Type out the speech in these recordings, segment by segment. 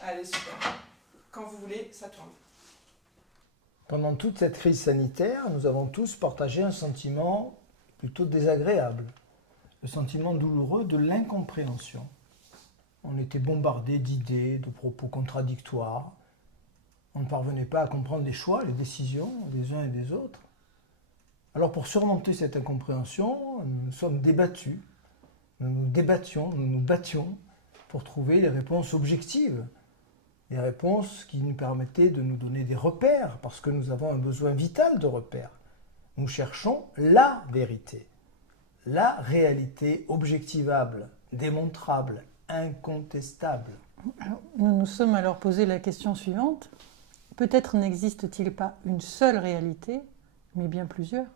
Allez, super. Quand vous voulez, ça tourne. Pendant toute cette crise sanitaire, nous avons tous partagé un sentiment plutôt désagréable, le sentiment douloureux de l'incompréhension. On était bombardé d'idées, de propos contradictoires. On ne parvenait pas à comprendre les choix, les décisions des uns et des autres. Alors pour surmonter cette incompréhension, nous nous sommes débattus, nous nous débattions, nous nous battions pour trouver les réponses objectives, des réponses qui nous permettaient de nous donner des repères, parce que nous avons un besoin vital de repères. Nous cherchons la vérité, la réalité objectivable, démontrable, incontestable. Nous nous sommes alors posé la question suivante. Peut-être n'existe-t-il pas une seule réalité, mais bien plusieurs.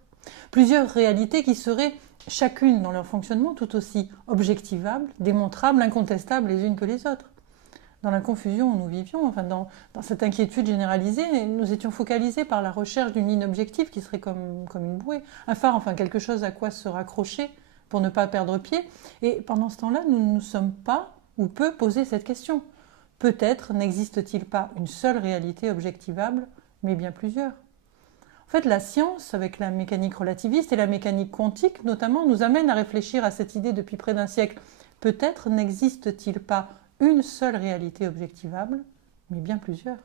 Plusieurs réalités qui seraient chacune dans leur fonctionnement tout aussi objectivables, démontrables, incontestables les unes que les autres. Dans la confusion où nous vivions, dans cette inquiétude généralisée, nous étions focalisés par la recherche d'une ligne objective qui serait comme une bouée, un phare, quelque chose à quoi se raccrocher pour ne pas perdre pied. Et pendant ce temps-là, nous ne nous sommes pas ou peu posé cette question. Peut-être n'existe-t-il pas une seule réalité objectivable, mais bien plusieurs. En fait, la science, avec la mécanique relativiste et la mécanique quantique notamment, nous amène à réfléchir à cette idée depuis près d'un siècle. Peut-être n'existe-t-il pas une seule réalité objectivable, mais bien plusieurs.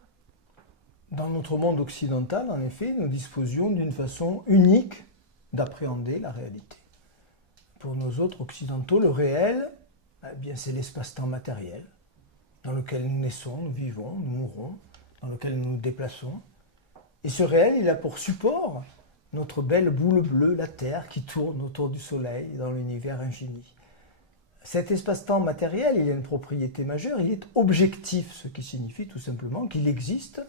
Dans notre monde occidental, en effet, nous disposions d'une façon unique d'appréhender la réalité. Pour nos autres occidentaux, le réel, c'est l'espace-temps matériel, dans lequel nous naissons, nous vivons, nous mourons, dans lequel nous nous déplaçons. Et ce réel, il a pour support notre belle boule bleue, la Terre, qui tourne autour du Soleil dans l'univers infini. Cet espace-temps matériel, il a une propriété majeure, il est objectif, ce qui signifie tout simplement qu'il existe,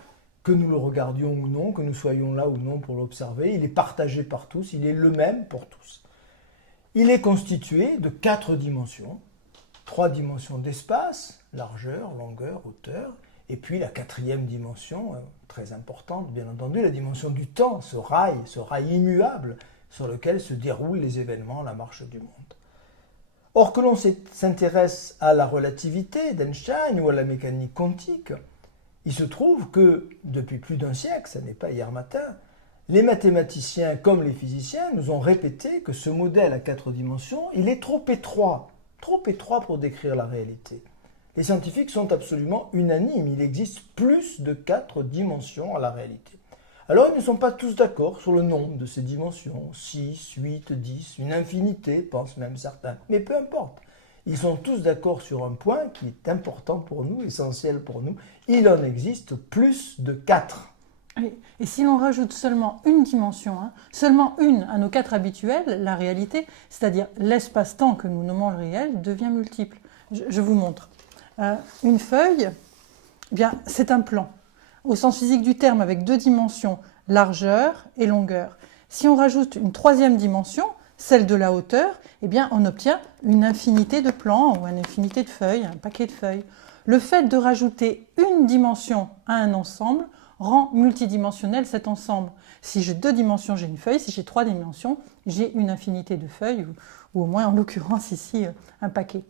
que nous le regardions ou non, que nous soyons là ou non pour l'observer, il est partagé par tous, il est le même pour tous. Il est constitué de 4 dimensions, 3 dimensions d'espace, largeur, longueur, hauteur, et puis la 4e dimension, très importante, bien entendu, la dimension du temps, ce rail immuable sur lequel se déroulent les événements, la marche du monde. Or, que l'on s'intéresse à la relativité d'Einstein ou à la mécanique quantique, il se trouve que, depuis plus d'un siècle, ce n'est pas hier matin, les mathématiciens comme les physiciens nous ont répété que ce modèle à 4 dimensions, il est trop étroit pour décrire la réalité. Les scientifiques sont absolument unanimes, il existe plus de 4 dimensions à la réalité. Alors ils ne sont pas tous d'accord sur le nombre de ces dimensions, 6, 8, 10, une infinité, pensent même certains, mais peu importe. Ils sont tous d'accord sur un point qui est important pour nous, essentiel pour nous, il en existe plus de 4. Et si l'on rajoute seulement une dimension, seulement une à nos 4 habituelles, la réalité, c'est-à-dire l'espace-temps que nous nommons le réel, devient multiple. Je vous montre. Une feuille, c'est un plan, au sens physique du terme, avec 2 dimensions, largeur et longueur. Si on rajoute une 3e dimension, celle de la hauteur, on obtient une infinité de plans ou une infinité de feuilles, un paquet de feuilles. Le fait de rajouter une dimension à un ensemble rend multidimensionnel cet ensemble. Si j'ai 2 dimensions, j'ai une feuille. Si j'ai 3 dimensions, j'ai une infinité de feuilles, ou au moins, en l'occurrence, ici, un paquet.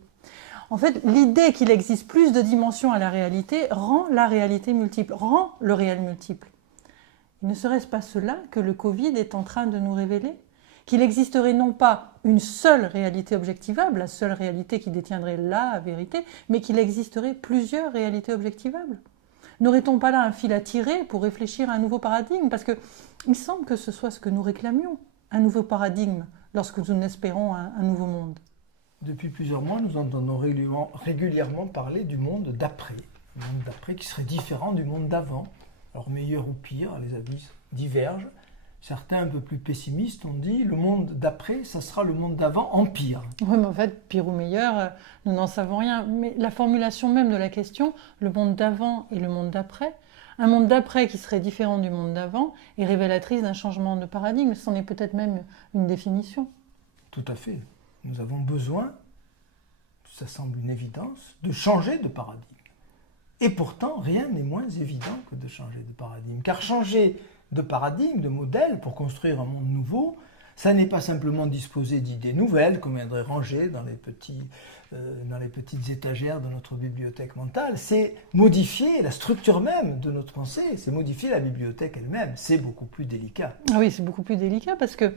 En fait, l'idée qu'il existe plus de dimensions à la réalité rend la réalité multiple, rend le réel multiple. Ne serait-ce pas cela que le Covid est en train de nous révéler ? Qu'il existerait non pas une seule réalité objectivable, la seule réalité qui détiendrait la vérité, mais qu'il existerait plusieurs réalités objectivables. N'aurait-on pas là un fil à tirer pour réfléchir à un nouveau paradigme ? Parce qu'il me semble que ce soit ce que nous réclamions, un nouveau paradigme, lorsque nous espérons un nouveau monde. Depuis plusieurs mois, nous entendons régulièrement parler du monde d'après. Un monde d'après qui serait différent du monde d'avant. Alors meilleur ou pire, les avis divergent. Certains un peu plus pessimistes ont dit le monde d'après, ça sera le monde d'avant en pire. Oui, mais en fait, pire ou meilleur, nous n'en savons rien. Mais la formulation même de la question, le monde d'avant et le monde d'après, un monde d'après qui serait différent du monde d'avant est révélatrice d'un changement de paradigme. C'en est peut-être même une définition. Tout à fait. Nous avons besoin, ça semble une évidence, de changer de paradigme. Et pourtant, rien n'est moins évident que de changer de paradigme. Car changer de paradigme, de modèle, pour construire un monde nouveau, Ça n'est pas simplement disposer d'idées nouvelles qu'on viendrait ranger dans les petites étagères de notre bibliothèque mentale, c'est modifier la structure même de notre pensée, c'est modifier la bibliothèque elle-même, c'est beaucoup plus délicat. Ah oui, c'est beaucoup plus délicat parce que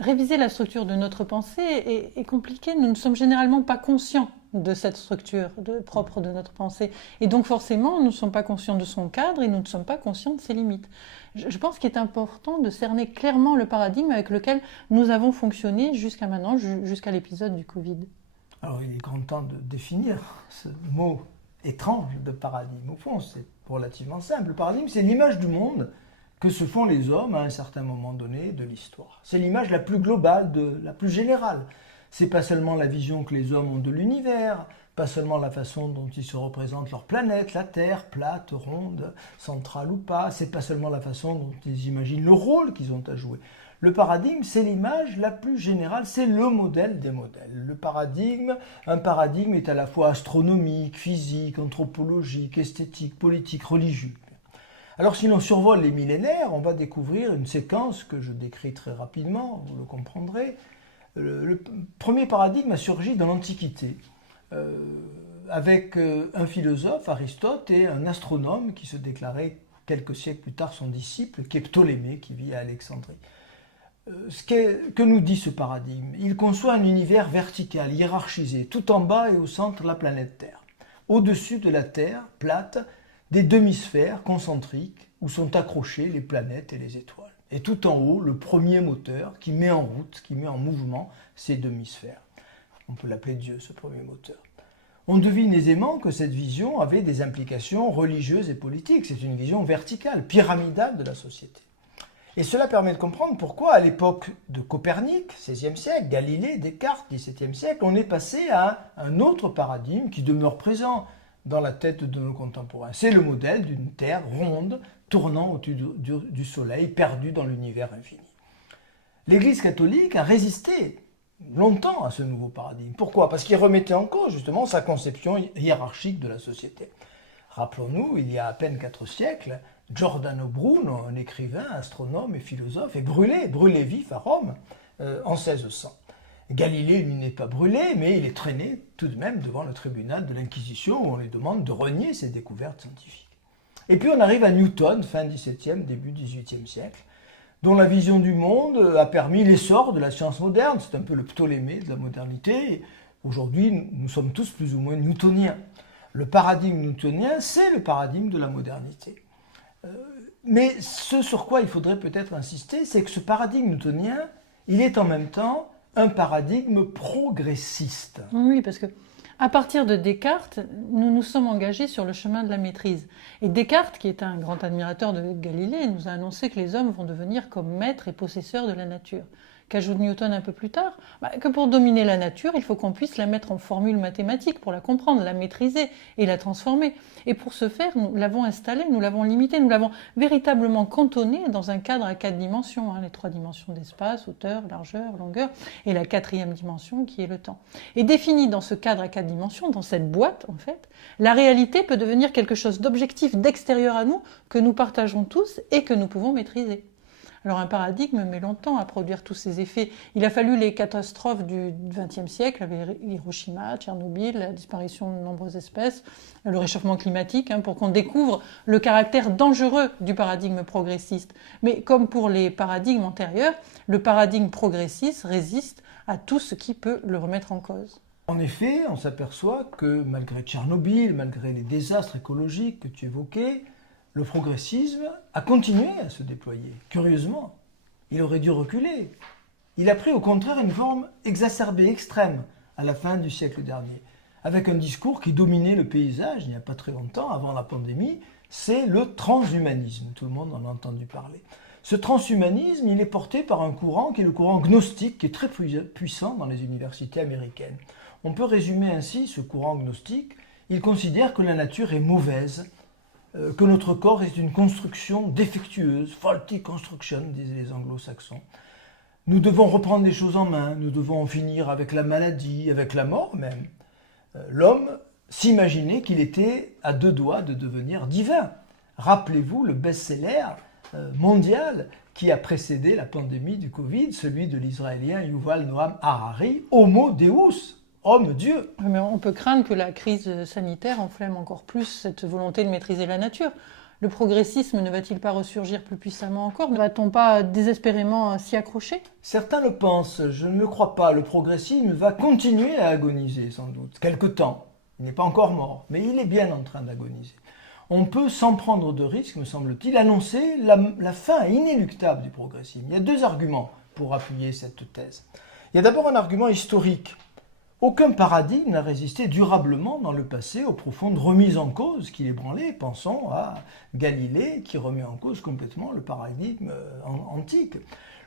réviser la structure de notre pensée est compliqué. Nous ne sommes généralement pas conscients de cette structure propre de notre pensée. Et donc forcément, nous ne sommes pas conscients de son cadre et nous ne sommes pas conscients de ses limites. Je pense qu'il est important de cerner clairement le paradigme avec lequel nous avons fonctionné jusqu'à maintenant, jusqu'à l'épisode du Covid. Alors il est grand temps de définir ce mot étrange de paradigme. Au fond, c'est relativement simple. Le paradigme, c'est l'image du monde que se font les hommes à un certain moment donné de l'histoire. C'est l'image la plus globale, la plus générale. C'est pas seulement la vision que les hommes ont de l'univers, pas seulement la façon dont ils se représentent leur planète, la Terre, plate, ronde, centrale ou pas. C'est pas seulement la façon dont ils imaginent le rôle qu'ils ont à jouer. Le paradigme, c'est l'image la plus générale, c'est le modèle des modèles. Un paradigme est à la fois astronomique, physique, anthropologique, esthétique, politique, religieux. Alors si l'on survole les millénaires, on va découvrir une séquence que je décris très rapidement, vous le comprendrez. Le premier paradigme a surgi dans l'Antiquité, avec un philosophe, Aristote, et un astronome qui se déclarait quelques siècles plus tard son disciple, qui est Ptolémée, qui vit à Alexandrie. Que nous dit ce paradigme? Il conçoit un univers vertical, hiérarchisé, tout en bas et au centre la planète Terre. Au-dessus de la Terre, plate, des demi-sphères concentriques où sont accrochées les planètes et les étoiles. Et tout en haut, le premier moteur qui met en route, qui met en mouvement ces demi-sphères. On peut l'appeler Dieu, ce premier moteur. On devine aisément que cette vision avait des implications religieuses et politiques. C'est une vision verticale, pyramidale de la société. Et cela permet de comprendre pourquoi, à l'époque de Copernic, XVIe siècle, Galilée, Descartes, XVIIe siècle, on est passé à un autre paradigme qui demeure présent dans la tête de nos contemporains. C'est le modèle d'une Terre ronde, tournant au-dessus du Soleil, perdue dans l'univers infini. L'Église catholique a résisté longtemps à ce nouveau paradigme. Pourquoi? Parce qu'il remettait en cause justement sa conception hiérarchique de la société. Rappelons-nous, il y a à peine 4 siècles, Giordano Bruno, un écrivain, astronome et philosophe, est brûlé vif à Rome en 1600. Galilée, lui, n'est pas brûlé, mais il est traîné tout de même devant le tribunal de l'Inquisition où on lui demande de renier ses découvertes scientifiques. Et puis on arrive à Newton, fin 17e, début 18e siècle, dont la vision du monde a permis l'essor de la science moderne. C'est un peu le Ptolémée de la modernité. Aujourd'hui, nous sommes tous plus ou moins newtoniens. Le paradigme newtonien, c'est le paradigme de la modernité. Mais ce sur quoi il faudrait peut-être insister, c'est que ce paradigme newtonien, il est en même temps un paradigme progressiste. Oui, parce que à partir de Descartes, nous nous sommes engagés sur le chemin de la maîtrise. Et Descartes, qui est un grand admirateur de Galilée, nous a annoncé que les hommes vont devenir comme maîtres et possesseurs de la nature. Qu'ajoute Newton un peu plus tard? Que pour dominer la nature, il faut qu'on puisse la mettre en formule mathématique pour la comprendre, la maîtriser et la transformer. Et pour ce faire, nous l'avons installée, nous l'avons limitée, nous l'avons véritablement cantonnée dans un cadre à 4 dimensions, les 3 dimensions d'espace, hauteur, largeur, longueur, et la 4e dimension qui est le temps. Et définie dans ce cadre à 4 dimensions, dans cette boîte en fait, la réalité peut devenir quelque chose d'objectif, d'extérieur à nous, que nous partageons tous et que nous pouvons maîtriser. Alors un paradigme met longtemps à produire tous ces effets. Il a fallu les catastrophes du XXe siècle, avec Hiroshima, Tchernobyl, la disparition de nombreuses espèces, le réchauffement climatique, pour qu'on découvre le caractère dangereux du paradigme progressiste. Mais comme pour les paradigmes antérieurs, le paradigme progressiste résiste à tout ce qui peut le remettre en cause. En effet, on s'aperçoit que malgré Tchernobyl, malgré les désastres écologiques que tu évoquais, le progressisme a continué à se déployer. Curieusement, il aurait dû reculer. Il a pris au contraire une forme exacerbée, extrême, à la fin du siècle dernier, avec un discours qui dominait le paysage il n'y a pas très longtemps, avant la pandémie, c'est le transhumanisme. Tout le monde en a entendu parler. Ce transhumanisme, il est porté par un courant qui est le courant gnostique, qui est très puissant dans les universités américaines. On peut résumer ainsi ce courant gnostique. Il considère que la nature est mauvaise, que notre corps est une construction défectueuse, faulty construction, disaient les anglo-saxons. Nous devons reprendre les choses en main, nous devons en finir avec la maladie, avec la mort même. L'homme s'imaginait qu'il était à 2 doigts de devenir divin. Rappelez-vous le best-seller mondial qui a précédé la pandémie du Covid, celui de l'Israélien Yuval Noam Harari, Homo Deus, homme-dieu. Mais on peut craindre que la crise sanitaire enflamme encore plus cette volonté de maîtriser la nature. Le progressisme ne va-t-il pas ressurgir plus puissamment encore? Ne va-t-on pas désespérément s'y accrocher? Certains le pensent, je ne le crois pas. Le progressisme va continuer à agoniser sans doute, quelque temps. Il n'est pas encore mort, mais il est bien en train d'agoniser. On peut, sans prendre de risque, me semble-t-il, annoncer la fin inéluctable du progressisme. Il y a deux arguments pour appuyer cette thèse. Il y a d'abord un argument historique. Aucun paradigme n'a résisté durablement dans le passé aux profondes remises en cause qui l'ébranlaient. Pensons à Galilée qui remet en cause complètement le paradigme antique.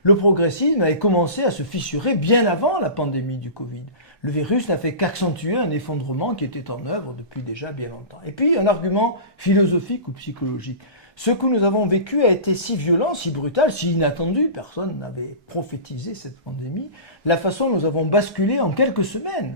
Le progressisme avait commencé à se fissurer bien avant la pandémie du Covid. Le virus n'a fait qu'accentuer un effondrement qui était en œuvre depuis déjà bien longtemps. Et puis un argument philosophique ou psychologique. Ce que nous avons vécu a été si violent, si brutal, si inattendu, personne n'avait prophétisé cette pandémie, la façon dont nous avons basculé en quelques semaines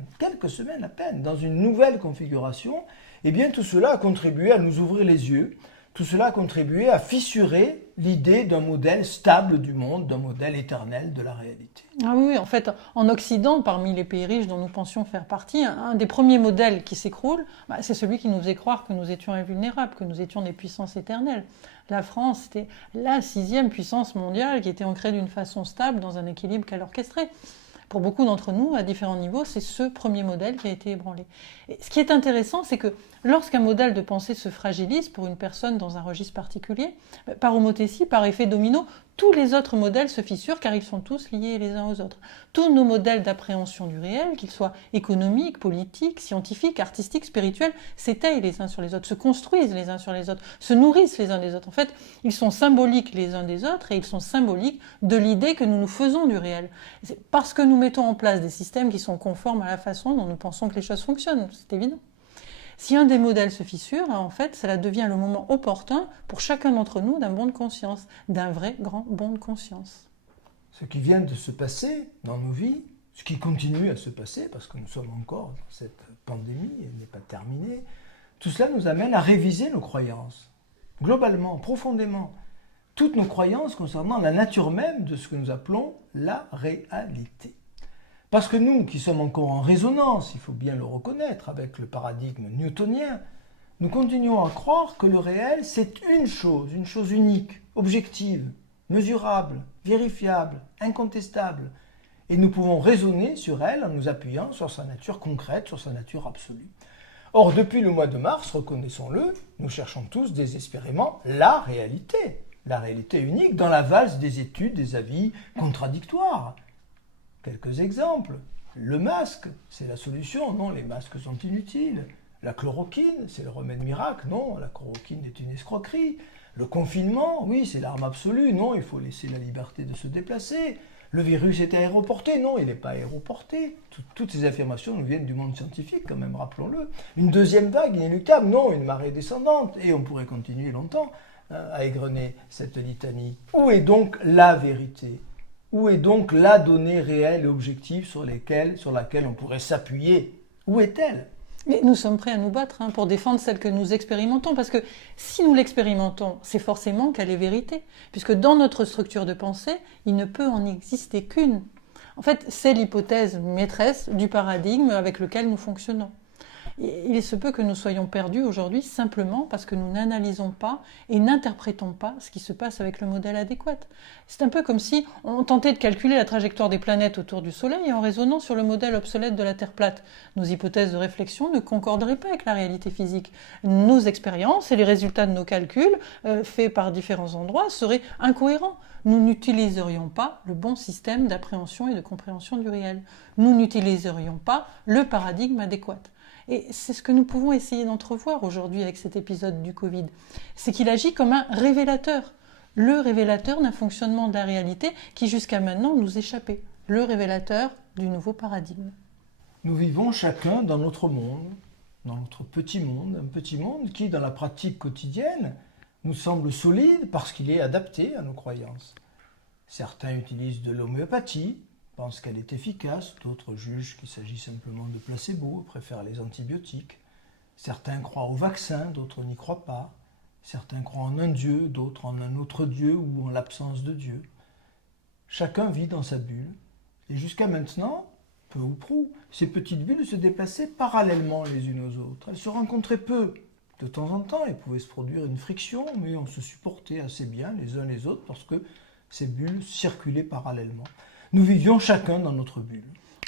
à peine, dans une nouvelle configuration, eh bien tout cela a contribué à nous ouvrir les yeux, tout cela a contribué à fissurer l'idée d'un modèle stable du monde, d'un modèle éternel de la réalité. Ah oui, en fait, en Occident, parmi les pays riches dont nous pensions faire partie, un des premiers modèles qui s'écroule, c'est celui qui nous faisait croire que nous étions invulnérables, que nous étions des puissances éternelles. La France, c'était la 6e puissance mondiale qui était ancrée d'une façon stable dans un équilibre qu'elle orchestrait. Pour beaucoup d'entre nous, à différents niveaux, c'est ce premier modèle qui a été ébranlé. Et ce qui est intéressant, c'est que lorsqu'un modèle de pensée se fragilise pour une personne dans un registre particulier, par homothétie, par effet domino, tous les autres modèles se fissurent car ils sont tous liés les uns aux autres. Tous nos modèles d'appréhension du réel, qu'ils soient économiques, politiques, scientifiques, artistiques, spirituels, s'étayent les uns sur les autres, se construisent les uns sur les autres, se nourrissent les uns des autres. En fait, ils sont symboliques les uns des autres et ils sont symboliques de l'idée que nous nous faisons du réel. C'est parce que nous mettons en place des systèmes qui sont conformes à la façon dont nous pensons que les choses fonctionnent, c'est évident. Si un des modèles se fissure, en fait, cela devient le moment opportun pour chacun d'entre nous d'un bond de conscience, d'un vrai grand bond de conscience. Ce qui vient de se passer dans nos vies, ce qui continue à se passer, parce que nous sommes encore dans cette pandémie, elle n'est pas terminée, tout cela nous amène à réviser nos croyances, globalement, profondément. Toutes nos croyances concernant la nature même de ce que nous appelons la réalité. Parce que nous, qui sommes encore en résonance, il faut bien le reconnaître, avec le paradigme newtonien, nous continuons à croire que le réel, c'est une chose unique, objective, mesurable, vérifiable, incontestable. Et nous pouvons raisonner sur elle en nous appuyant sur sa nature concrète, sur sa nature absolue. Or, depuis le mois de mars, reconnaissons-le, nous cherchons tous désespérément la réalité unique dans la valse des études, des avis contradictoires. Quelques exemples. Le masque, c'est la solution. Non, les masques sont inutiles. La chloroquine, c'est le remède miracle. Non, la chloroquine est une escroquerie. Le confinement, oui, c'est l'arme absolue. Non, il faut laisser la liberté de se déplacer. Le virus est aéroporté. Non, il n'est pas aéroporté. Toutes ces affirmations nous viennent du monde scientifique, quand même, rappelons-le. Une deuxième vague inéluctable. Non, une marée descendante. Et on pourrait continuer longtemps à égrener cette litanie. Où est donc la vérité ? Où est donc la donnée réelle et objective sur laquelle on pourrait s'appuyer? Où est-elle? Mais nous sommes prêts à nous battre pour défendre celle que nous expérimentons, parce que si nous l'expérimentons, c'est forcément qu'elle est vérité, puisque dans notre structure de pensée, il ne peut en exister qu'une. En fait, c'est l'hypothèse maîtresse du paradigme avec lequel nous fonctionnons. Il se peut que nous soyons perdus aujourd'hui simplement parce que nous n'analysons pas et n'interprétons pas ce qui se passe avec le modèle adéquat. C'est un peu comme si on tentait de calculer la trajectoire des planètes autour du Soleil en raisonnant sur le modèle obsolète de la Terre plate. Nos hypothèses de réflexion ne concorderaient pas avec la réalité physique. Nos expériences et les résultats de nos calculs, faits par différents endroits, seraient incohérents. Nous n'utiliserions pas le bon système d'appréhension et de compréhension du réel. Nous n'utiliserions pas le paradigme adéquat. Et c'est ce que nous pouvons essayer d'entrevoir aujourd'hui avec cet épisode du Covid. C'est qu'il agit comme un révélateur. Le révélateur d'un fonctionnement de la réalité qui jusqu'à maintenant nous échappait. Le révélateur du nouveau paradigme. Nous vivons chacun dans notre monde, dans notre petit monde, un petit monde qui, dans la pratique quotidienne, nous semble solide parce qu'il est adapté à nos croyances. Certains utilisent de l'homéopathie, pensent qu'elle est efficace, d'autres jugent qu'il s'agit simplement de placebo, préfèrent les antibiotiques. Certains croient au vaccin, d'autres n'y croient pas. Certains croient en un Dieu, d'autres en un autre Dieu ou en l'absence de Dieu. Chacun vit dans sa bulle. Et jusqu'à maintenant, peu ou prou, ces petites bulles se déplaçaient parallèlement les unes aux autres. Elles se rencontraient peu. De temps en temps, il pouvait se produire une friction, mais on se supportait assez bien les uns les autres parce que ces bulles circulaient parallèlement. Nous vivions chacun dans notre bulle.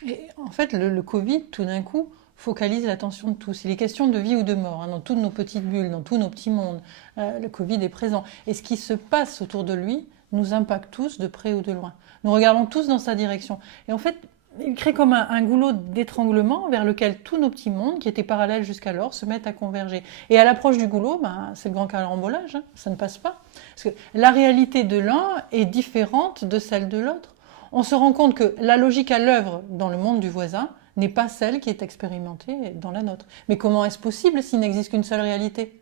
Et en fait, le Covid, tout d'un coup, focalise l'attention de tous. Il est question de vie ou de mort, dans toutes nos petites bulles, dans tous nos petits mondes. Le Covid est présent. Et ce qui se passe autour de lui nous impacte tous, de près ou de loin. Nous regardons tous dans sa direction. Et en fait, il crée comme un goulot d'étranglement vers lequel tous nos petits mondes, qui étaient parallèles jusqu'alors, se mettent à converger. Et à l'approche du goulot, c'est le grand carambolage, ça ne passe pas. Parce que la réalité de l'un est différente de celle de l'autre. On se rend compte que la logique à l'œuvre dans le monde du voisin n'est pas celle qui est expérimentée dans la nôtre. Mais comment est-ce possible s'il n'existe qu'une seule réalité ?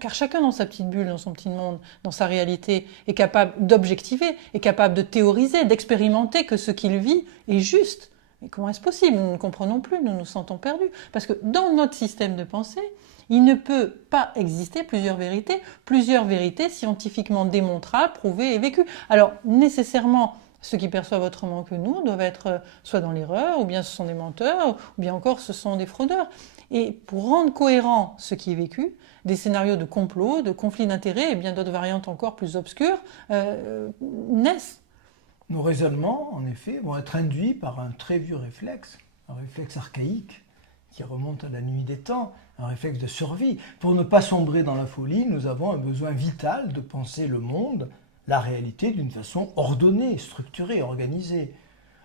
Car chacun dans sa petite bulle, dans son petit monde, dans sa réalité, est capable d'objectiver, est capable de théoriser, d'expérimenter que ce qu'il vit est juste. Mais comment est-ce possible ? Nous ne comprenons plus, nous nous sentons perdus. Parce que dans notre système de pensée, il ne peut pas exister plusieurs vérités scientifiquement démontrables, prouvées et vécues. Alors, nécessairement, ceux qui perçoivent autrement que nous doivent être soit dans l'erreur, ou bien ce sont des menteurs, ou bien encore ce sont des fraudeurs. Et pour rendre cohérent ce qui est vécu, des scénarios de complot, de conflits d'intérêts et bien d'autres variantes encore plus obscures naissent. Nos raisonnements, en effet, vont être induits par un très vieux réflexe, un réflexe archaïque qui remonte à la nuit des temps, un réflexe de survie. Pour ne pas sombrer dans la folie, nous avons un besoin vital de penser le monde, la réalité, d'une façon ordonnée, structurée, organisée.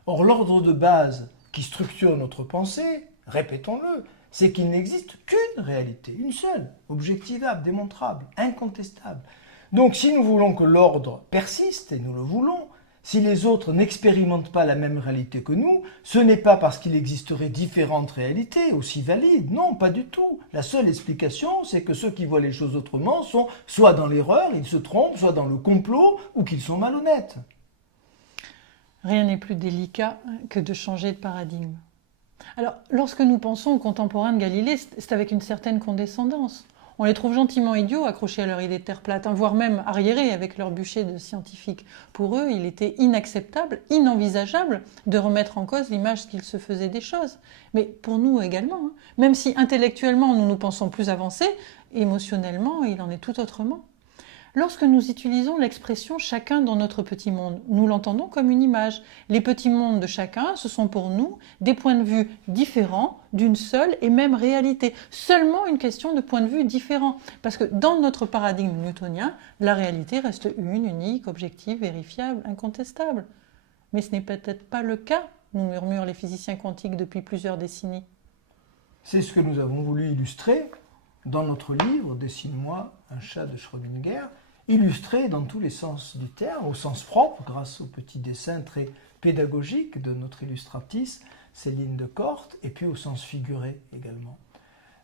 Or, l'ordre de base qui structure notre pensée, répétons-le, c'est qu'il n'existe qu'une réalité, une seule, objectivable, démontrable, incontestable. Donc si nous voulons que l'ordre persiste, et nous le voulons, si les autres n'expérimentent pas la même réalité que nous, ce n'est pas parce qu'il existerait différentes réalités aussi valides, non, pas du tout. La seule explication, c'est que ceux qui voient les choses autrement sont soit dans l'erreur, ils se trompent, soit dans le complot, ou qu'ils sont malhonnêtes. Rien n'est plus délicat que de changer de paradigme. Alors, lorsque nous pensons aux contemporains de Galilée, c'est avec une certaine condescendance. On les trouve gentiment idiots, accrochés à leur idée de terre plate, voire même arriérés avec leur bûcher de scientifiques. Pour eux, il était inacceptable, inenvisageable de remettre en cause l'image qu'ils se faisaient des choses. Mais pour nous également, même si intellectuellement nous nous pensons plus avancés, émotionnellement il en est tout autrement. Lorsque nous utilisons l'expression « chacun dans notre petit monde », nous l'entendons comme une image. Les petits mondes de chacun, ce sont pour nous des points de vue différents d'une seule et même réalité. Seulement une question de points de vue différents. Parce que dans notre paradigme newtonien, la réalité reste une, unique, objective, vérifiable, incontestable. Mais ce n'est peut-être pas le cas, nous murmurent les physiciens quantiques depuis plusieurs décennies. C'est ce que nous avons voulu illustrer dans notre livre « Dessine-moi un chat de Schrödinger », illustré dans tous les sens du terme, au sens propre, grâce aux petits dessins très pédagogiques de notre illustratrice Céline Decorte, et puis au sens figuré également.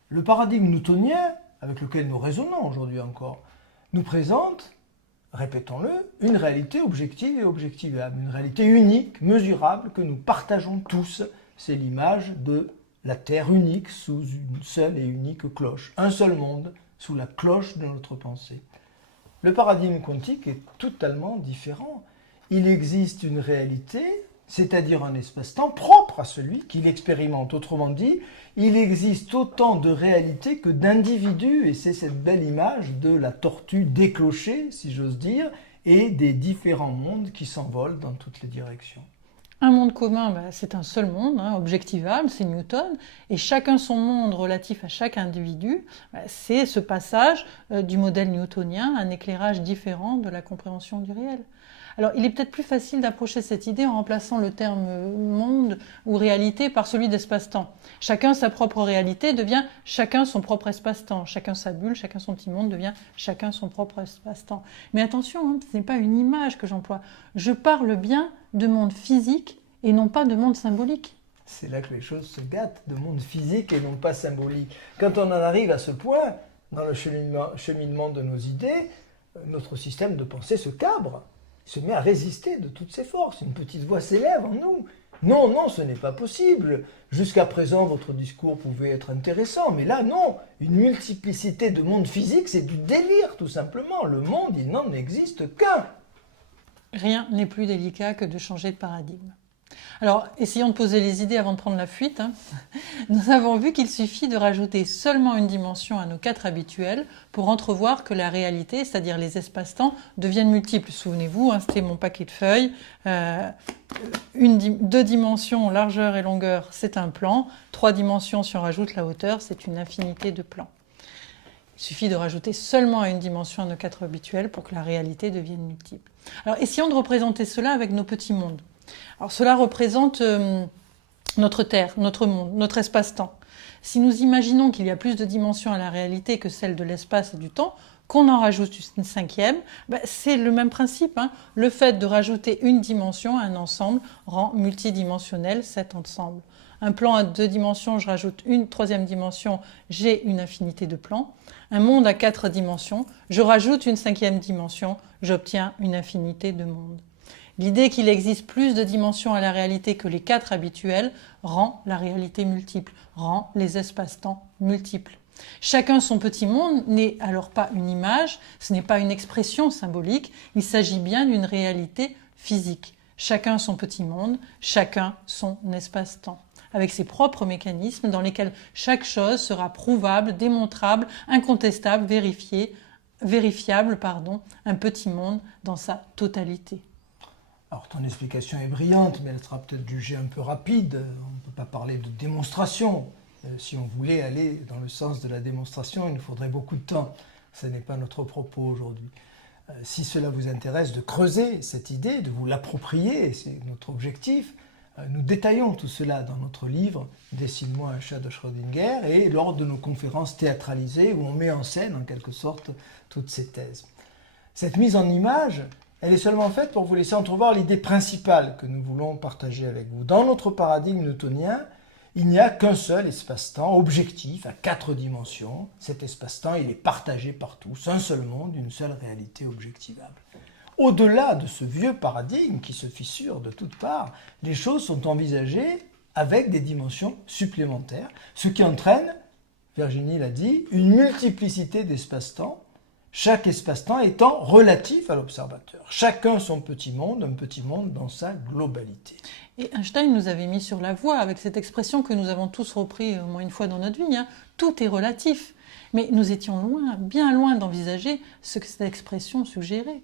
Le paradigme newtonien, avec lequel nous raisonnons aujourd'hui encore, nous présente, répétons-le, une réalité objective et objectivable, une réalité unique, mesurable, que nous partageons tous. C'est l'image de la Terre unique sous une seule et unique cloche, un seul monde sous la cloche de notre pensée. Le paradigme quantique est totalement différent. Il existe une réalité, c'est-à-dire un espace-temps propre à celui qui l'expérimente. Autrement dit, il existe autant de réalités que d'individus, et c'est cette belle image de la tortue déclochée, si j'ose dire, et des différents mondes qui s'envolent dans toutes les directions. Un monde commun, c'est un seul monde, objectivable, c'est Newton, et chacun son monde relatif à chaque individu, c'est ce passage du modèle newtonien, un éclairage différent de la compréhension du réel. Alors, il est peut-être plus facile d'approcher cette idée en remplaçant le terme monde ou réalité par celui d'espace-temps. Chacun sa propre réalité devient chacun son propre espace-temps. Chacun sa bulle, chacun son petit monde devient chacun son propre espace-temps. Mais attention, ce n'est pas une image que j'emploie. Je parle bien de monde physique et non pas de monde symbolique. C'est là que les choses se gâtent, de monde physique et non pas symbolique. Quand on en arrive à ce point, dans le cheminement de nos idées, notre système de pensée se cabre, se met à résister de toutes ses forces. Une petite voix s'élève en nous Non, non, ce n'est pas possible. Jusqu'à présent, votre discours pouvait être intéressant, mais là, non. Une multiplicité de mondes physiques, c'est du délire, tout simplement. Le monde, il n'en existe qu'un. Rien n'est plus délicat que de changer de paradigme. Alors, essayons de poser les idées avant de prendre la fuite. Nous avons vu qu'il suffit de rajouter seulement une dimension à nos 4 habituels pour entrevoir que la réalité, c'est-à-dire les espaces-temps, deviennent multiples. Souvenez-vous, c'était mon paquet de feuilles. 2 dimensions, largeur et longueur, c'est un plan. 3 dimensions, si on rajoute la hauteur, c'est une infinité de plans. Il suffit de rajouter seulement une dimension à nos 4 habituels pour que la réalité devienne multiple. Alors, essayons de représenter cela avec nos petits mondes. Alors, cela représente notre Terre, notre monde, notre espace-temps. Si nous imaginons qu'il y a plus de dimensions à la réalité que celle de l'espace et du temps, qu'on en rajoute une 5e, c'est le même principe. Le fait de rajouter une dimension à un ensemble rend multidimensionnel cet ensemble. Un plan à 2 dimensions, je rajoute une 3e dimension, j'ai une infinité de plans. Un monde à 4 dimensions, je rajoute une 5e dimension, j'obtiens une infinité de mondes. L'idée qu'il existe plus de dimensions à la réalité que les 4 habituelles rend la réalité multiple, rend les espaces-temps multiples. Chacun son petit monde n'est alors pas une image, ce n'est pas une expression symbolique, il s'agit bien d'une réalité physique. Chacun son petit monde, chacun son espace-temps, avec ses propres mécanismes dans lesquels chaque chose sera prouvable, démontrable, incontestable, vérifiable, un petit monde dans sa totalité. Alors ton explication est brillante, mais elle sera peut-être jugée un peu rapide. On ne peut pas parler de démonstration. Si on voulait aller dans le sens de la démonstration, il nous faudrait beaucoup de temps. Ce n'est pas notre propos aujourd'hui. Si cela vous intéresse de creuser cette idée, de vous l'approprier, c'est notre objectif, nous détaillons tout cela dans notre livre « Dessine-moi un chat de Schrödinger » et lors de nos conférences théâtralisées où on met en scène en quelque sorte toutes ces thèses. Cette mise en image, elle est seulement faite pour vous laisser entrevoir l'idée principale que nous voulons partager avec vous. Dans notre paradigme newtonien, il n'y a qu'un seul espace-temps objectif à 4 dimensions. Cet espace-temps, il est partagé par tous, un seul monde, une seule réalité objectivable. Au-delà de ce vieux paradigme qui se fissure de toutes parts, les choses sont envisagées avec des dimensions supplémentaires, ce qui entraîne, Virginie l'a dit, une multiplicité d'espaces-temps, chaque espace-temps étant relatif à l'observateur. Chacun son petit monde, un petit monde dans sa globalité. Et Einstein nous avait mis sur la voie avec cette expression que nous avons tous repris au moins une fois dans notre vie, tout est relatif. Mais nous étions loin, bien loin d'envisager ce que cette expression suggérait.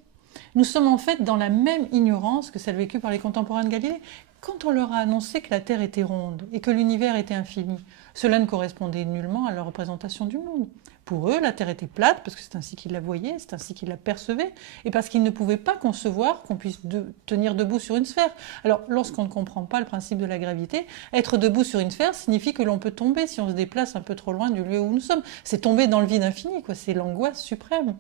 Nous sommes en fait dans la même ignorance que celle vécue par les contemporains de Galilée. Quand on leur a annoncé que la Terre était ronde et que l'univers était infini, cela ne correspondait nullement à leur représentation du monde. Pour eux, la Terre était plate, parce que c'est ainsi qu'ils la voyaient, c'est ainsi qu'ils la percevaient, et parce qu'ils ne pouvaient pas concevoir qu'on puisse tenir debout sur une sphère. Alors, lorsqu'on ne comprend pas le principe de la gravité, être debout sur une sphère signifie que l'on peut tomber si on se déplace un peu trop loin du lieu où nous sommes. C'est tomber dans le vide infini, c'est l'angoisse suprême.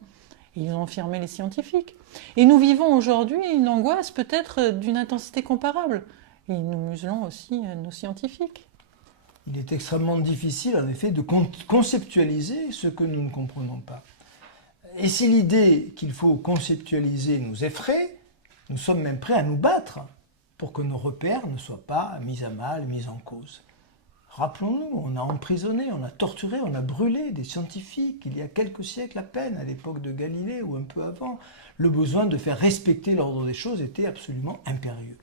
Et ils ont affirmé les scientifiques. Et nous vivons aujourd'hui une angoisse peut-être d'une intensité comparable. Et nous muselons aussi nos scientifiques. Il est extrêmement difficile, en effet, de conceptualiser ce que nous ne comprenons pas. Et si l'idée qu'il faut conceptualiser nous effraie, nous sommes même prêts à nous battre pour que nos repères ne soient pas mis à mal, mis en cause. Rappelons-nous, on a emprisonné, on a torturé, on a brûlé des scientifiques il y a quelques siècles à peine, à l'époque de Galilée ou un peu avant. Le besoin de faire respecter l'ordre des choses était absolument impérieux.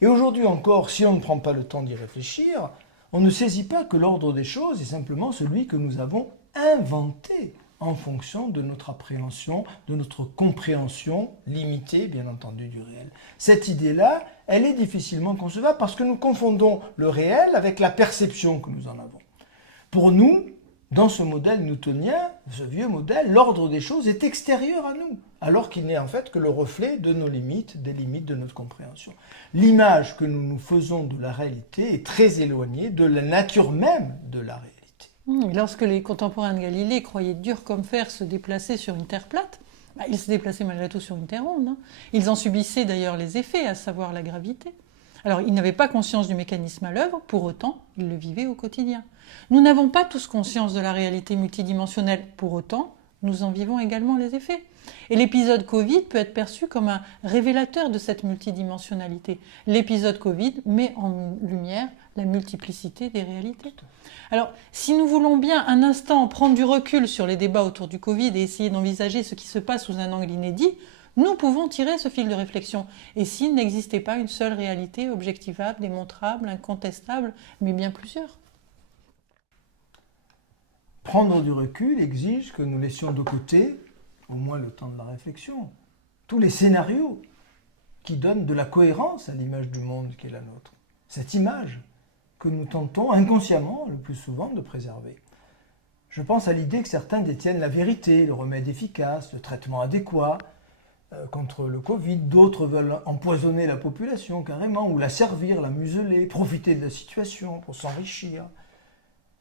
Et aujourd'hui encore, si on ne prend pas le temps d'y réfléchir, on ne saisit pas que l'ordre des choses est simplement celui que nous avons inventé en fonction de notre appréhension, de notre compréhension limitée, bien entendu, du réel. Cette idée-là, elle est difficilement concevable parce que nous confondons le réel avec la perception que nous en avons. Pour nous, dans ce modèle newtonien, ce vieux modèle, l'ordre des choses est extérieur à nous, alors qu'il n'est en fait que le reflet de nos limites, des limites de notre compréhension. L'image que nous nous faisons de la réalité est très éloignée de la nature même de la réalité. Et lorsque les contemporains de Galilée croyaient dur comme fer se déplacer sur une terre plate, ils se déplaçaient malgré tout sur une terre ronde. Ils en subissaient d'ailleurs les effets, à savoir la gravité. Alors, ils n'avaient pas conscience du mécanisme à l'œuvre, pour autant, ils le vivaient au quotidien. Nous n'avons pas tous conscience de la réalité multidimensionnelle, pour autant, nous en vivons également les effets. Et l'épisode Covid peut être perçu comme un révélateur de cette multidimensionnalité. L'épisode Covid met en lumière la multiplicité des réalités. Alors, si nous voulons bien un instant prendre du recul sur les débats autour du Covid et essayer d'envisager ce qui se passe sous un angle inédit, nous pouvons tirer ce fil de réflexion. Et s'il n'existait pas une seule réalité objectivable, démontrable, incontestable, mais bien plusieurs? Prendre du recul exige que nous laissions de côté, au moins le temps de la réflexion, tous les scénarios qui donnent de la cohérence à l'image du monde qui est la nôtre. Cette image que nous tentons inconsciemment, le plus souvent, de préserver. Je pense à l'idée que certains détiennent la vérité, le remède efficace, le traitement adéquat contre le Covid. D'autres veulent empoisonner la population carrément, ou la servir, la museler, profiter de la situation pour s'enrichir.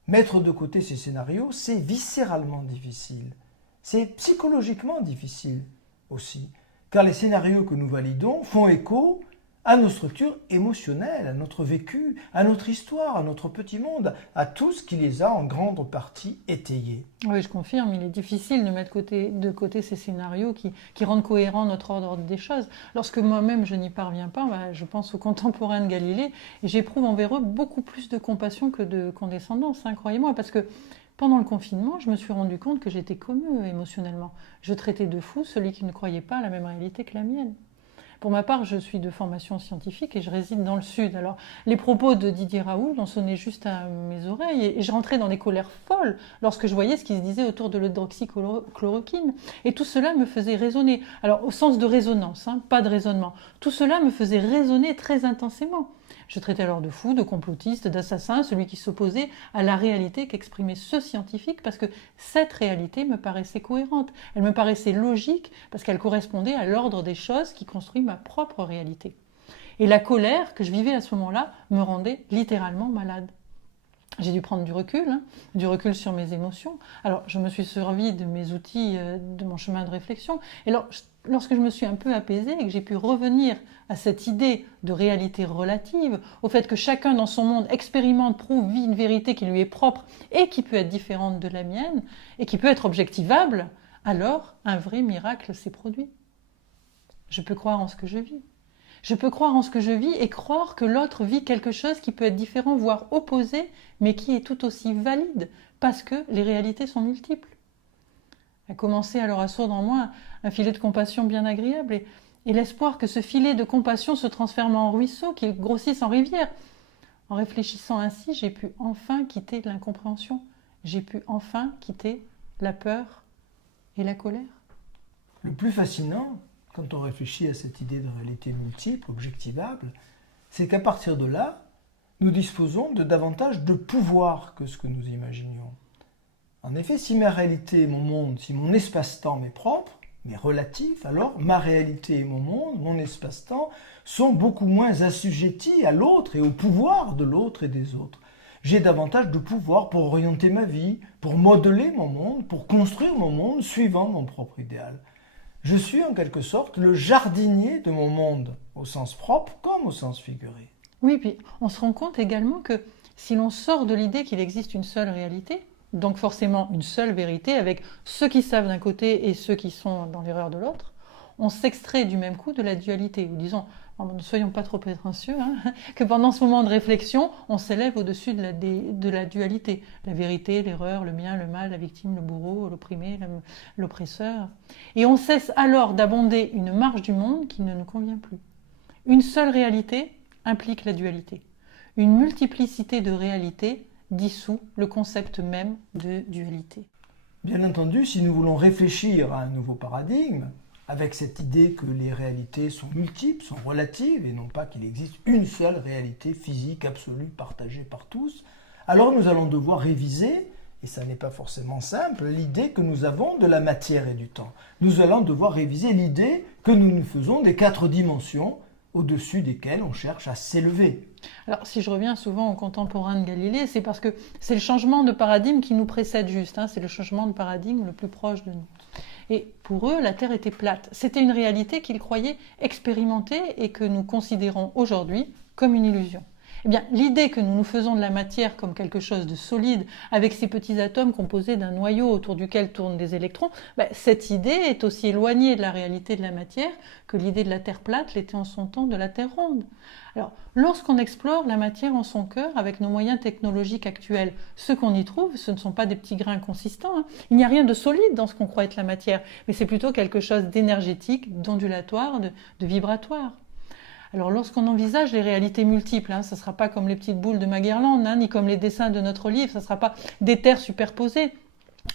Mettre de côté ces scénarios, c'est viscéralement difficile. C'est psychologiquement difficile aussi, car les scénarios que nous validons font écho à nos structures émotionnelles, à notre vécu, à notre histoire, à notre petit monde, à tout ce qui les a en grande partie étayés. Oui, je confirme, il est difficile de mettre de côté ces scénarios qui rendent cohérent notre ordre des choses. Lorsque moi-même je n'y parviens pas, je pense aux contemporains de Galilée, et j'éprouve envers eux beaucoup plus de compassion que de condescendance, croyez-moi, parce que pendant le confinement, je me suis rendu compte que j'étais comme eux émotionnellement. Je traitais de fou celui qui ne croyait pas à la même réalité que la mienne. Pour ma part, je suis de formation scientifique et je réside dans le Sud. Alors, les propos de Didier Raoult ont sonné juste à mes oreilles et je rentrais dans des colères folles lorsque je voyais ce qui se disait autour de l'hydroxychloroquine. Et tout cela me faisait résonner. Alors, au sens de résonance, pas de raisonnement. Tout cela me faisait résonner très intensément. Je traitais alors de fou, de complotiste, d'assassin, celui qui s'opposait à la réalité qu'exprimait ce scientifique, parce que cette réalité me paraissait cohérente. Elle me paraissait logique, parce qu'elle correspondait à l'ordre des choses qui construit ma propre réalité. Et la colère que je vivais à ce moment-là me rendait littéralement malade. J'ai dû prendre du recul sur mes émotions. Alors, je me suis servi de mes outils, de mon chemin de réflexion. Et lorsque je me suis un peu apaisée et que j'ai pu revenir à cette idée de réalité relative, au fait que chacun dans son monde expérimente, prouve, vit une vérité qui lui est propre et qui peut être différente de la mienne et qui peut être objectivable, alors un vrai miracle s'est produit. Je peux croire en ce que je vis. Je peux croire en ce que je vis et croire que l'autre vit quelque chose qui peut être différent, voire opposé, mais qui est tout aussi valide, parce que les réalités sont multiples. A commencé alors à sourdre en moi un filet de compassion bien agréable, et l'espoir que ce filet de compassion se transforme en ruisseau, qu'il grossisse en rivière. En réfléchissant ainsi, j'ai pu enfin quitter l'incompréhension, j'ai pu enfin quitter la peur et la colère. Le plus fascinant, quand on réfléchit à cette idée de réalité multiple, objectivable, c'est qu'à partir de là, nous disposons de davantage de pouvoir que ce que nous imaginions. En effet, si ma réalité est mon monde, si mon espace-temps m'est propre, mais relatif, alors ma réalité et mon monde, mon espace-temps, sont beaucoup moins assujettis à l'autre et au pouvoir de l'autre et des autres. J'ai davantage de pouvoir pour orienter ma vie, pour modeler mon monde, pour construire mon monde suivant mon propre idéal. Je suis en quelque sorte le jardinier de mon monde, au sens propre comme au sens figuré. Oui, puis on se rend compte également que si l'on sort de l'idée qu'il existe une seule réalité, donc forcément une seule vérité, avec ceux qui savent d'un côté et ceux qui sont dans l'erreur de l'autre, on s'extrait du même coup de la dualité. Ou disons, ne soyons pas trop prétentieux, que pendant ce moment de réflexion, on s'élève au-dessus de la dualité. La vérité, l'erreur, le bien, le mal, la victime, le bourreau, l'opprimé, l'oppresseur. Et on cesse alors d'abonder une marge du monde qui ne nous convient plus. Une seule réalité implique la dualité. Une multiplicité de réalités dissout le concept même de dualité. Bien entendu, si nous voulons réfléchir à un nouveau paradigme, avec cette idée que les réalités sont multiples, sont relatives, et non pas qu'il existe une seule réalité physique absolue partagée par tous, alors nous allons devoir réviser, et ça n'est pas forcément simple, l'idée que nous avons de la matière et du temps. Nous allons devoir réviser l'idée que nous nous faisons des 4 dimensions au-dessus desquelles on cherche à s'élever. Alors, si je reviens souvent aux contemporains de Galilée, c'est parce que c'est le changement de paradigme qui nous précède juste, c'est le changement de paradigme le plus proche de nous. Et pour eux, la Terre était plate. C'était une réalité qu'ils croyaient expérimenter et que nous considérons aujourd'hui comme une illusion. Eh bien, l'idée que nous nous faisons de la matière comme quelque chose de solide, avec ces petits atomes composés d'un noyau autour duquel tournent des électrons, cette idée est aussi éloignée de la réalité de la matière que l'idée de la Terre plate l'était en son temps de la Terre ronde. Alors, lorsqu'on explore la matière en son cœur avec nos moyens technologiques actuels, ce qu'on y trouve, ce ne sont pas des petits grains consistants. Il n'y a rien de solide dans ce qu'on croit être la matière, mais c'est plutôt quelque chose d'énergétique, d'ondulatoire, de vibratoire. Alors lorsqu'on envisage les réalités multiples, ça ne sera pas comme les petites boules de Magellan, ni comme les dessins de notre livre, ça ne sera pas des terres superposées,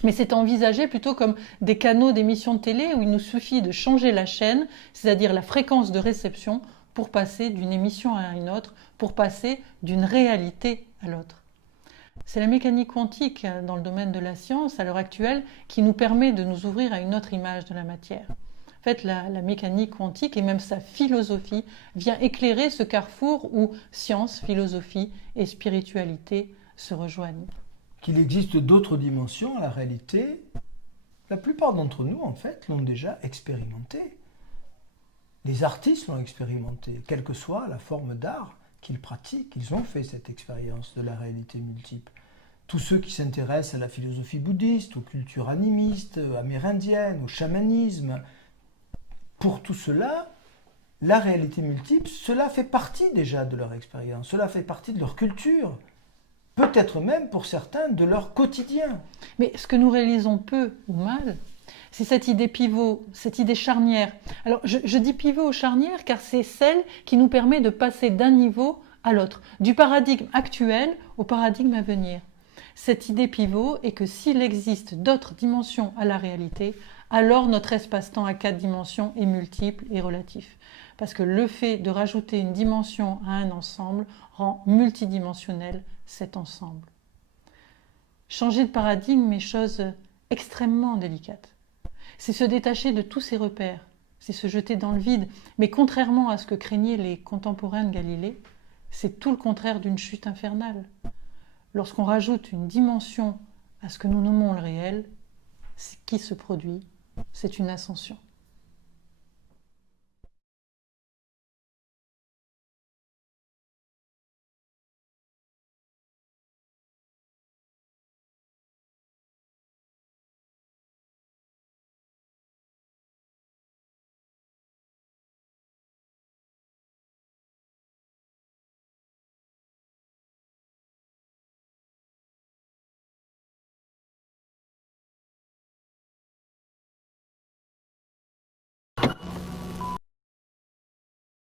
mais c'est envisagé plutôt comme des canaux d'émission de télé où il nous suffit de changer la chaîne, c'est-à-dire la fréquence de réception, pour passer d'une émission à une autre, pour passer d'une réalité à l'autre. C'est la mécanique quantique dans le domaine de la science à l'heure actuelle qui nous permet de nous ouvrir à une autre image de la matière. En fait, la mécanique quantique et même sa philosophie vient éclairer ce carrefour où science, philosophie et spiritualité se rejoignent. Qu'il existe d'autres dimensions à la réalité, la plupart d'entre nous, en fait, l'ont déjà expérimenté. Les artistes l'ont expérimenté, quelle que soit la forme d'art qu'ils pratiquent, ils ont fait cette expérience de la réalité multiple. Tous ceux qui s'intéressent à la philosophie bouddhiste, aux cultures animistes, amérindiennes, au chamanisme, pour tout cela, la réalité multiple, cela fait partie déjà de leur expérience, cela fait partie de leur culture, peut-être même pour certains de leur quotidien. Mais ce que nous réalisons peu ou mal, c'est cette idée pivot, cette idée charnière. Alors je dis pivot ou charnière car c'est celle qui nous permet de passer d'un niveau à l'autre, du paradigme actuel au paradigme à venir. Cette idée pivot est que s'il existe d'autres dimensions à la réalité, alors notre espace-temps à 4 dimensions est multiple et relatif. Parce que le fait de rajouter une dimension à un ensemble rend multidimensionnel cet ensemble. Changer de paradigme est chose extrêmement délicate. C'est se détacher de tous ces repères, c'est se jeter dans le vide. Mais contrairement à ce que craignaient les contemporains de Galilée, c'est tout le contraire d'une chute infernale. Lorsqu'on rajoute une dimension à ce que nous nommons le réel, ce qui se produit, c'est une ascension.